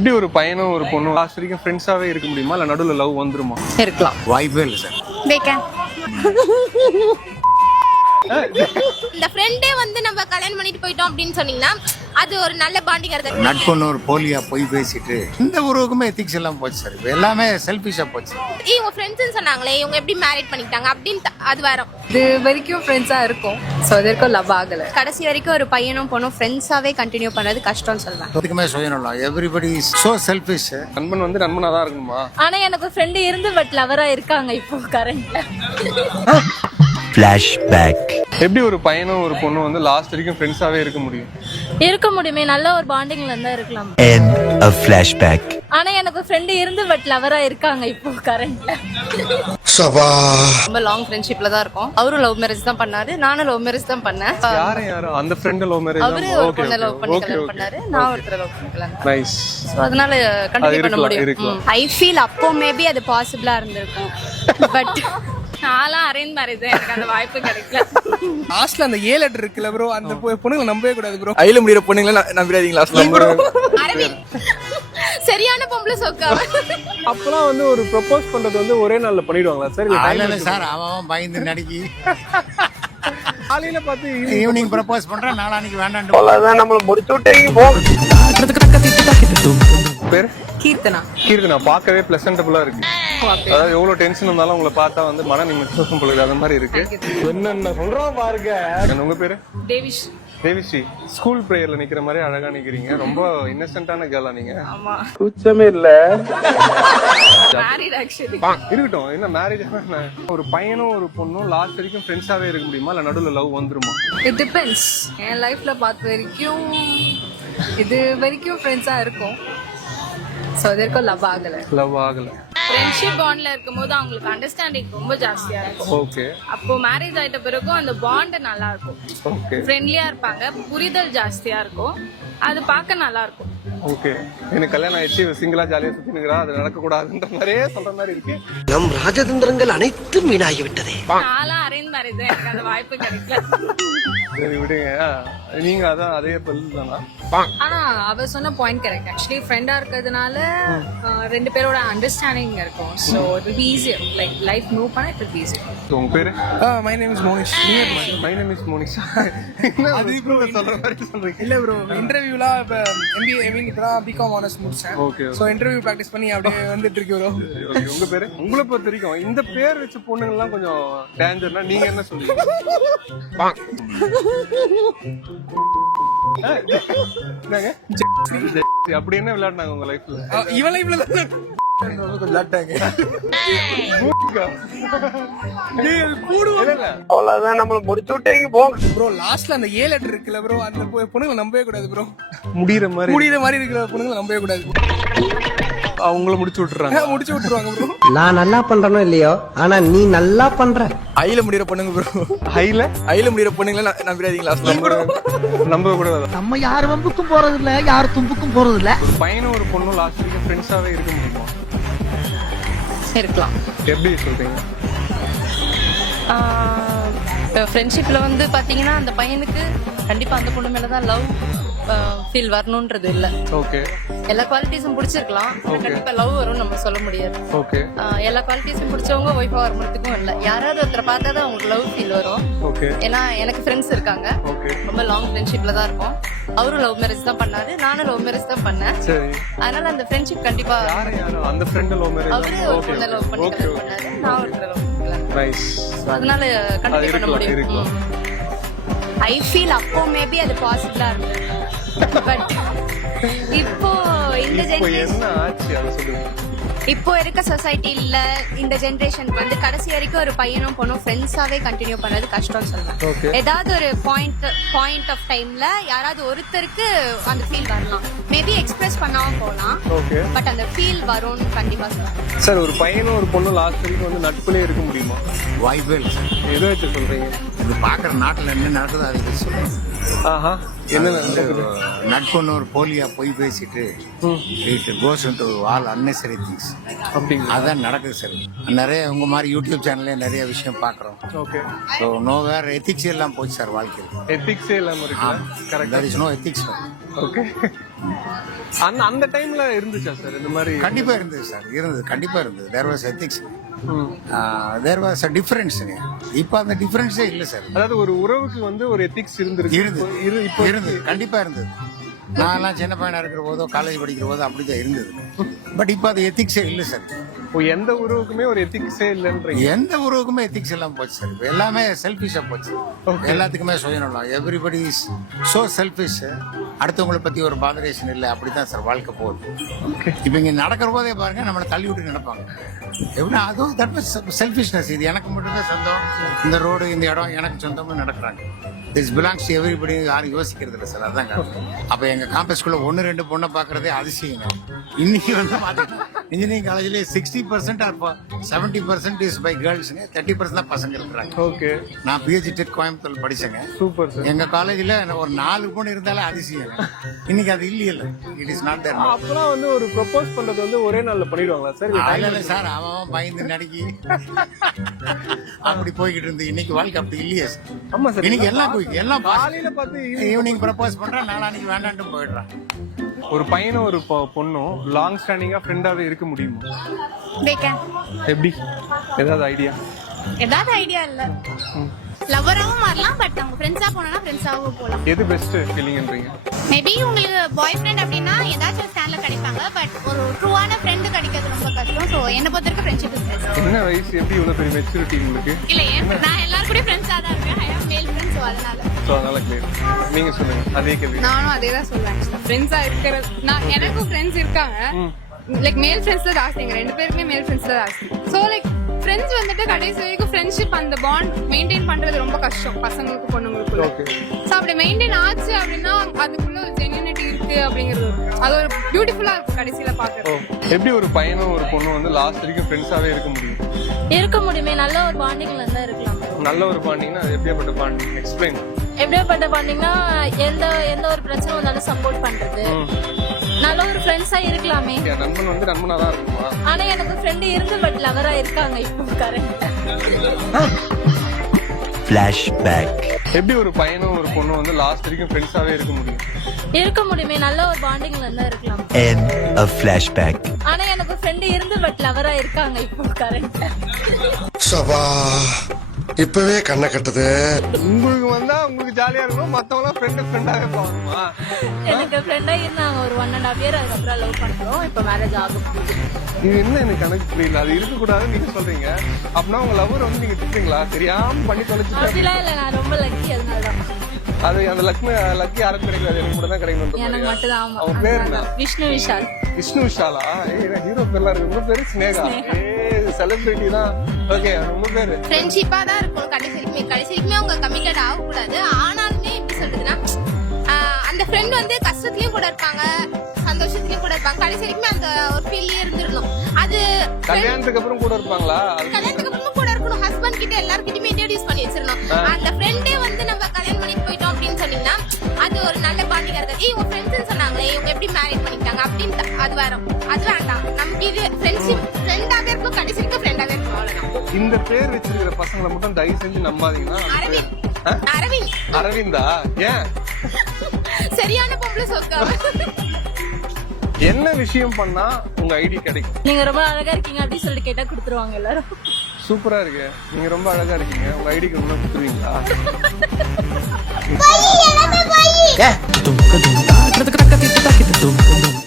இப்படி ஒரு பையனும் ஒரு பொண்ணும் லாஸ்ட் வரைக்கும் ஃப்ரெண்ட்ஸாவே இருக்க முடியுமா இல்ல நடுவுல லவ் வந்துருமா? இருக்கலாம். வாய்ப்பே இல்லை சார். இந்த ஃப்ரெண்டே வந்து நம்ம கல்யாணம் பண்ணிட்டு போயிட்டோம் அப்படின்னு சொன்னீங்கன்னா அது ஒரு நல்ல பாண்டிங் இருக்கு. நட்புன்னு ஒரு போலியா போய் பேசிட்டு இந்த உறவுக்குமே எத்திக்ஸ் எல்லாம் போச்சு சார். இப்போ எல்லாமே செல்ஃபிஷா போச்சு. இவங்க ஃப்ரெண்ட்ஸ்னு சொன்னாங்களே, இவங்க எப்படி மேரேஜ் பண்ணிக்கிட்டாங்க அப்படின்னு அது வேற. இது வரைக்கும் ஃப்ரெண்ட்ஸா இருக்கும். ஸோ அது வரைக்கும் லவ் ஆகல. கடைசி வரைக்கும் ஒரு பையனும் பொண்ணும் ஃப்ரெண்ட்ஸாவே கண்டினியூ பண்றது கஷ்டம்னு சொல்லுவேன். அதுக்குமே சுயநலம். Everybody so selfish. நண்பன் வந்து நண்பனா தான் இருக்கணுமா? ஆனா எனக்கு ஃப்ரெண்ட் இருந்து பட் லவரா இருக்காங்க இப்போ கரண்ட்ல. ஃபிளாஷ்பேக். எப்படி ஒரு பையனும் ஒரு பொண்ணும் வந்து லாஸ்ட் வரைக்கும் ஃப்ரெண்ட்ஸாவே இருக்க முடியும்? இருக்க முடியுமே, நல்ல ஒரு பாண்டிங்ல இருந்தா இருக்கலாம். End of flashback. ஆனா எனக்கு ஃப்ரெண்ட் இருந்து பட் லவரா இருக்காங்க இப்போ கரண்ட்ல. ரொம்ப லாங் ஃப்ரெண்ட்ஷிப்ல தான் இருக்கும். அவரும் லவ் மேரேஜ் தான் பண்ணாரு, நானும் லவ் மேரேஜ் தான் பண்ணேன். யாரும் அந்த ஃப்ரெண்ட் லவ் மேரேஜ் அவரு ஒரு பொண்ணை லவ் பண்ணி கல்யாணம் பண்ணாரு, நான் ஒருத்தரை லவ் பண்ணி கல்யாணம் பண்ணேன். நைஸ். ஸோ அதனால கண்டினியூ பண்ண முடியும். இருக்கலாம். ஐ ஃபீல் அப்போ மேபி அது பாசிபிளா இருந்திருக்கும். பட் நான்லாம் அரேஞ்ச் மேரேஜ், எனக்கு அந்த வாய்ப்பு கிடைக்கல. லாஸ்ட்ல அந்த ஏ லெட்டர் இருக்குல்ல ப்ரோ, அந்த பொண்ணுங்களை நம்பவே கூடாது ப்ரோ. ஐல முடியற பொண்ணுங்கள நம்பிடாதீங்க. அரவிந்த் சரியான பொம்பளை சொக்கா. அப்பலாம் வந்து ஒரு ப்ரொபோஸ் பண்றது வந்து ஒரே நாள்ல பண்ணிடுவாங்களா சார்? இல்ல சார், அவன் பயந்து நடிக்கி காலையில பார்த்து ஈவினிங் ப்ரப்போஸ் பண்றான், நாளானிக்கு வேண்டாம். பேர் கீர்த்தனா. கீர்த்தனா பார்க்கவே பிளசன்டபுளா இருக்கு. அதாவது எவ்வளவு டென்ஷன் இருந்தாலும் உங்களை பார்த்தா வந்து மன நிம்மதி பொழுது அந்த மாதிரி இருக்கு. என்னென்ன சொல்றோம் பாருங்க. உங்க பேரு? தேவிஷ். தேவிஸ்ரீ. ஸ்கூல் பிரேயர்ல நிக்கிற மாதிரி அழகா நிக்கிறீங்க. ரொம்ப இன்னசென்ட்டான கேர்லா நீங்க. ஆமா. கூச்சமே இல்ல. Married actually. இருக்கட்டும். என்ன மேரேஜ் ஆனா ஒரு பையனும் ஒரு பொண்ணும் லாஸ்ட் வரைக்கும் ஃப்ரெண்ட்ஸாவே இருக்க முடியுமா இல்ல நடுவுல லவ் வந்துருமா? It depends. என் லைஃப்ல பார்த்த வரைக்கும் இது வரைக்கும் ஃப்ரெண்ட்ஸா இருக்கும். ஸோ அது வரைக்கும் லவ் ஆகல. லவ் ஆகல. ஃப்ரெண்ட்ஷிப் பாண்ட்ல இருக்கும்போது அவங்களுக்கு அண்டர்ஸ்டாண்டிங் ரொம்ப ஜாஸ்தியா இருக்கும். ஓகே. அப்போ மேரேஜ் ஆயிட்ட பிறகும் அந்த பாண்ட் நல்லா இருக்கும். ஓகே. ஃப்ரெண்ட்லியா இருப்பாங்க, புரிதல் ஜாஸ்தியா இருக்கும், அது பார்க்க நல்லா இருக்கும். ஓகே. எனக்கு கல்யாணம் ஆயிடுச்சு, சிங்கிளா ஜாலியா சுத்தி நிக்கிறா, அது நடக்க கூடாதுன்ற மாதிரியே சொல்ற மாதிரி இருக்கு. நம் ராஜதந்திரங்கள் அனைத்தும் வீணாகி விட்டதே. நான்லாம் அரேஞ்ச் மேரேஜ், எனக்கு அந்த வாய்ப்பு கிடைக்கல. சரி விடுங்க. நீங்க அதான் அதே பதில் தானா? ஆனா அவ சொன்ன பாயிண்ட் கரெக்ட். ஆக்சுவலி ஃப்ரெண்டா இருக்கிறதுனால ரெண்டு பேரோட அண்டர்ஸ்டாண்டிங் இருக்கும். So it will be easier. Like life move பண்ண இட் வில் பி ஈஸியர். உங்க பேரு? My name is Monish. My name is Monish. அது இப்போ சொல்ற மாதிரி சொல்றீங்க. இல்ல ப்ரோ, இன்டர்வியூலாம் இப்ப MBA ஐ மீன் இப்பதான் பிகாம் ஆனர்ஸ் முடிச்சேன். ஓகே. சோ இன்டர்வியூ பிராக்டிஸ் பண்ணி அப்படியே வந்துட்டு இருக்கு ப்ரோ. ஓகே. உங்க பேரு? உங்களை பொறுத்த வரைக்கும் இந்த பேர் வச்ச பொண்ணுங்க எல்லாம் கொஞ்சம் டேஞ்சர்னா நீங்க என்ன சொல்லுவீங்க? என்னங்க அப்படி என்ன விளையாடுனாங்க உங்க லைஃப்ல? இவன் லைஃப்ல தான் கொஞ்சம் லாட்டாங்க. அவ்வளவுதான், நம்மள முடிச்சு விட்டீங்க போங்க ப்ரோ. லாஸ்ட்ல அந்த ஏ லெட்டர் இருக்குல்ல ப்ரோ, அந்த பொண்ணுங்களை நம்பவே கூடாது ப்ரோ. முடியற மாதிரி இருக்கிற பொண்ணுங்களை நம்பவே கூடாது. அவங்கள முடிச்சு விட்டுறாங்க. முடிச்சு விட்டுருவாங்க ப்ரோ. நான் நல்லா பண்றனோ இல்லையோ, ஆனா நீ நல்லா பண்ற. ஐல முடியற பொண்ணுங்க ப்ரோ. ஹைல ஐல முடியற பொண்ணுங்கள நம்பிடாதீங்க. நம்ப கூடாது. நம்ம யார் வம்புக்கும் போறது இல்ல, யார் தும்புக்கும் போறது இல்ல. ஒரு பையனும் ஒரு பொண்ணும் லாஸ்ட் வரைக்கும் ஃப்ரெண்ட்ஸாவே இருக்க முடியுமா? இருக்கலாம். எப்படி சொல்றீங்க? ஃப்ரெண்ட்ஷிப்ல வந்து பாத்தீங்கன்னா அந்த பையனுக்கு கண்டிப்பா அந்த பொண்ணு மேலதான் லவ் ஃபீல் வரணும்ன்றது இல்ல. ஓகே. எல்லா குவாலிட்டிஸும் பிடிச்சிருக்கலாம், கண்டிப்பா லவ் வரும் நம்ம சொல்ல முடியாது. ஓகே. எல்லா குவாலிட்டிஸும் பிடிச்சவங்க ஒய்ஃபா வரமுடியும் இல்ல. யாராவது ஒருத்தரை பார்த்தா தான் அவங்களுக்கு லவ் ஃபீல் வரும். ஓகே. ஏன்னா எனக்கு ஃப்ரெண்ட்ஸ் இருக்காங்க. ஓகே. ரொம்ப லாங் ஃப்ரெண்ட்ஷிப்ல தான் இருக்கும். அவரும் லவ் மேரேஜ் தான் பண்ணாரு, நானும் லவ் மேரேஜ் தான் பண்ணேன். சரி. அதனால அந்த ஃப்ரெண்ட்ஷிப் கண்டிப்பா. யாரு அந்த ஃப்ரெண்ட் லவ் மேரேஜ்? அவரு ஒரு பொண்ணை லவ் பண்ணி கல்யாணம் பண்ணாரு, நான் ஒருத்தரை லவ் பண்ணல. நைஸ். அதனால கண்டினியூ பண்ண முடியும். ஐ ஃபீல் அப்போ மேபி அது பாசிபிளா இருந்திருக்கும். பட் இப்போ இந்த ஜெனரேஷன் என்ன ஆச்சு அத சொல்லுங்க. இப்போ இருக்க சொசைட்டில இந்த ஜெனரேஷனுக்கு வந்து கடைசி வரைக்கும் ஒரு பையனும் பொண்ணும் ஃப்ரெண்ட்ஸாவே கண்டினியூ பண்றது கஷ்டம்னு சொல்லுவேன். ஏதாவது ஒரு பாயிண்ட் ஆஃப் டைம்ல யாராவது ஒருத்தருக்கு அந்த ஃபீல் வரலாம். மேபி எக்ஸ்பிரஸ் பண்ணாம போகலாம். ஓகே. பட் அந்த ஃபீல் வரும்னு கண்டிப்பா சொல்லுவேன். சார் ஒரு பையனும் ஒரு பொண்ணும் லாஸ்ட் வரைக்கும் வந்து நட்புலயே இருக்க முடியுமா? வாய்ப்பே இல்லை சார். எதை வச்சு சொல்றீங்க? இது பாக்குற நாட்டுல என்ன நடக்குதோ அதுக்கு சொல்லுங்க. ஆஹா. என்ன நடக்குது? நட்புன்னு ஒரு போலியா போய் பேசிட்டு it goes into all unnecessary things. அப்படிங்களா? அதான் நடக்குது சார். நிறைய உங்க மாதிரி யூடியூப் சேனல்ல நிறைய விஷயம் பாக்குறோம். Okay. So nowhere ethics எல்லாம் போச்சு சார் வாழ்க்கையில். எத்திக்ஸே இல்லாம இருக்கு. Correct. There is no ethics. Okay. அந்த டைம்ல இருந்துச்சா சார் இந்த மாதிரி? கண்டிப்பா இருந்தது சார், இருந்தது, கண்டிப்பா இருந்தது. There was ethics, there was a difference. இப்போ அந்த டிஃபரன்ஸே இல்லை சார். அதாவது ஒரு உறவுக்கு வந்து ஒரு எத்திக்ஸ் இருந்திருக்கு. இப்போ இருந்தது, கண்டிப்பா இருந்தது. நான்லாம் சின்ன பையனா இருக்கிற போதோ காலேஜ் படிக்கிற போதோ அப்படிதான் இருந்தது. பட் இப்போ அது எத்திக்ஸே இல்லை சார். இப்போ எந்த உறவுக்குமே ஒரு எத்திக்ஸே இல்லைன்றீங்க? எந்த உறவுக்குமே எத்திக்ஸ் எல்லாம் போச்சு சார். இப்போ எல்லாமே செல்ஃபிஷா போச்சு. எல்லாத்துக்குமே சுயநலம். Everybody is so selfish. அடுத்தவங்களை பத்தி ஒரு பாதரேஷன் இல்லை. அப்படித்தான் சார் வாழ்க்கை போகுது. இப்போ இங்க நடக்கிற போதே பாருங்க, நம்மளை தள்ளி விட்டு நினைப்பாங்க. எப்படின்னா அதுவும் தட் வாஸ் செல்ஃபிஷ்னஸ். இது எனக்கு மட்டும்தான் சொந்தம், இந்த ரோடு இந்த இடம் எனக்கு சொந்தம்னு நடக்கிறாங்க. This belongs to everybody. யாரும் யோசிக்கிறது இல்லை சார். அதான் காரணம். அப்போ எங்க காம்பஸ்குள்ள 1-2 பொண்ணை பார்க்கறதே அதிசயங்க. இன்னைக்கு வந்து பார்த்தீங்கன்னா இன்ஜினியரிங் காலேஜ்லேயே 60% ஆர் 70% இஸ் பை கேர்ள்ஸுங்க, 30% தான் பசங்க இருக்கிறாங்க. ஓகே. நான் பிஹெச்டி டெக் கோயம்புத்தூர் படிச்சேங்க. Super sir. எங்க காலேஜ்ல ஒரு 4 பொண்ணு இருந்தாலே அதிசயம். இன்னைக்கு அது இல்லையில. It is not there. அப்பலாம் வந்து ஒரு ப்ரொபோஸ் பண்றது வந்து ஒரே நாள்ல பண்ணிடுவாங்களா சார்? இல்ல சார், அவன் பயந்து நடுக்கி அப்படி போய்கிட்டு இருந்து. இன்னைக்கு வாழ்க்கை அப்படி இல்லையே சார். ஆமா சார். இன்னைக்கு எல்லாம் காலையில பார்த்து ஈவினிங் ப்ரப்போஸ் பண்றான், நாளானிக்கு வேண்டான்ட்டு போயிடுறான். ஒரு பையனும் ஒரு பொண்ணும் லாங் ஸ்டாண்டிங்கா ஃப்ரெண்டாவே இருக்க முடியுமா? they can. எப்படி? ஏதாவது ஐடியா? ஏதாவது ஐடியா இல்ல. லவ்வராவும் மாறலாம், பட் அவங்க ஃப்ரெண்ட்ஸா போனா ஃப்ரெண்ட்ஸாவும் போலாம். எது பெஸ்ட் ஃபீலிங்ன்றீங்க? மேபி உங்களுக்கு பாய் ஃப்ரெண்ட் அப்படின்னா ஏதாச்சும் ஸ்டாண்ட்ல கிடைப்பாங்க, பட் ஒரு ட்ரூவான ஃப்ரெண்ட் கிடைக்கிறது ரொம்ப கஷ்டம். சோ என்ன பொறுத்தவரைக்கும் ஃப்ரெண்ட்ஷிப் இஸ் பெஸ்ட். என்ன வயசு? எப்படி இவ்வளவு பெரிய மெச்சூரிட்டி உங்களுக்கு? இல்ல, நான் எல்லாரும் கூட ஃப்ரெண்ட்ஸா தான் இருக்கேன். ஐ அம் மேல் ஃப்ரெண்ட். சோ அதனால கிளியர். நீங்க சொல்லுங்க. அதே கேள்வி. நானும் அதே தான் சொல்றேன். ஃப்ரெண்ட்ஸா இருக்கிறது, நான் எனக்கும் ஃப்ரெண்ட்ஸ் இருக்காங்க. லைக் மேல் ஃப்ரெண்ட்ஸ் தான் ஜாஸ்தி. எங்க 2 பேருக்குமே மேல் ஃப்ரெண்ட்ஸ் தான் ஜாஸ்தி. சோ லைக் ஃப்ரெண்ட்ஸ் வந்துட்டு கடைசி வரைக்கும் ஃப்ரெண்ட்ஷிப் அந்த பாண்ட் மெயின்டைன் பண்றது ரொம்ப கஷ்டம் பசங்களுக்கு பொண்ணுங்களுக்குள்ள. சோ அப்படி மெயின்டைன் ஆச்சு அப்படின்னா அதுக்குள்ள ஒரு ஜென்யூனிட்டி இருக்கு அப்படிங்கிறது, அது ஒரு பியூட்டிஃபுல்லா இருக்கும் கடைசியில பாக்குறது. எப்படி ஒரு பையனும் ஒரு பொண்ணும் வந்து லாஸ்ட் வரைக்கும் ஃப்ரெண்ட்ஸாவே இருக்க முடியும்? இருக்க முடியுமே, நல்ல ஒரு பாண்டிங்ல இருந்தா இருக்கலாம். நல்ல ஒரு பாண்டிங்னா அது எப்படியாப்பட்ட பாண்டிங்? எக்ஸ்பிளைன். எப்படியாப்பட்ட பாண்டிங்னா எந்த ஒரு பிரச்சனை வந்தாலும் சப்போர்ட் பண்றது, நல்ல ஒரு ஃப்ரெண்ட்ஸா இருக்கலாமே. நண்பன் வந்து நண்பனா தான் இருக்குமா? ஆனா எனக்கு ஃப்ரெண்ட் இருந்து பட் லவரா இருக்காங்க இப்போ கரெக்ட். ஃபிளாஷ்பேக். எப்படி ஒரு பையனும் ஒரு பொண்ணும் வந்து லாஸ்ட் வரைக்கும் ஃப்ரெண்ட்ஸாவே இருக்க முடியும்? இருக்க முடியுமே, நல்ல ஒரு பாண்டிங்ல இருந்தா இருக்கலாம். End of flashback. ஆனா எனக்கு ஃப்ரெண்ட் இருந்து பட் லவரா இருக்காங்க இப்போ கரெக்ட். சபா, இப்பவே கண்ணை கட்டுது. உங்களுக்கு வந்தா உங்களுக்கு ஜாலியா இருக்கும், மத்தவங்க ஃப்ரெண்டாவே போகணுமா? எனக்கு ஃப்ரெண்டா இருந்தாங்க ஒரு 1.5 year. அதுக்கப்புறம் லவ் பண்றோம். இப்போ மேரேஜ் ஆகும். இது என்ன எனக்கு கணக்கு புரியல. அது இருக்க கூடாதுன்னு நீங்க சொல்றீங்க. அப்படின்னா உங்க லவ்வர் வந்து நீங்க திட்டுறீங்களா? தெரியாம பண்ணி தொலைச்சு? அப்படிலாம் இல்ல, நான் ரொம்ப லக்கி. அதனாலதான் அது அந்த லக்கி யாரும் கிடைக்காது, எனக்கு மட்டும் தான் கிடைக்கணும். எனக்கு மட்டும் தான். ஆமா. அவன் பேர் என்ன? விஷ்ணு விஷால். விஷ்ணு விஷாலா? ஹீரோ பேர்லாம் இருக்கு. உங்க பேரு ஸ்னேகா. செலிபிரிட்டி தான். ஓகே, உங்க பேரு? ஃப்ரெண்ட்ஷிப்பா தான் இருக்கும் கடைசி வரைக்குமே அவங்க கமிட்டட் ஆகக்கூடாது. ஆனாலுமே எப்படி சொல்றதுன்னா, அந்த ஃப்ரெண்ட் வந்து கஷ்டத்துலயும் கூட இருப்பாங்க, சந்தோஷத்துலயும் கூட இருப்பாங்க. கடைசி வரைக்குமே அந்த ஒரு ஃபீல்லயே இருந்துடணும். அது கல்யாணத்துக்கு அப்புறம் கூட இருப்பாங்க. கல்யாணத்துக்கு அப்புறம் கூட இருக்கணும். ஹஸ்பண்ட் கிட்ட எல்லார்கிட்டயுமே இன்ட்ரோடியூஸ் பண்ணி வச்சிடணும். அந்த ஃப்ரெண்டே வந்து நம்ம கல்யாணம் பண்ணிட்டு போயிட்டோம் அப்படின்னு சொன்னீங்கன்னா அது ஒரு நல்ல பாண்டிங்கா இருக்காது. இவங்க ஃப்ரெண்ட்ஸ் சொன்னாங்களே, இவங்க எப்படி மேரேஜ் பண்ணிட்டாங்க அப்படின்னு அது வேண்டாம். நமக்கு இது ஃப்ரெண்ட்ஷிப் ஃப்ரெண்டாவே இருக்கும், கடைசி வரைக்கும் ஃப்ரெண்டாவே இருக்கும். அவ்வளவுதான். இந்த பேர் வச்சிருக்கிற பசங்களை மட்டும் தயவு செஞ்சு நம்பாதீங்கன்னா. அரவிந்தா? ஏன்? சரியான பொம்பளை சொக்கா. என்ன விஷயம் பண்ணா உங்க ஐடி கிடைக்கும்? நீங்க ரொம்ப அழகா இருக்கீங்க அப்படின்னு சொல்லிட்டு கேட்டா கொடுத்துருவாங்க எல்லாரும். சூப்பரா இருக்கு. நீங்க ரொம்ப அழகா இருக்கீங்க, உங்க ஐடிக்கு முன்னாடி கொடுத்துருவீங்களா? தும்க தும் தாக்கிறதுக்கு தக்கத்திட்டு தாக்கிட்டு தும்க தும்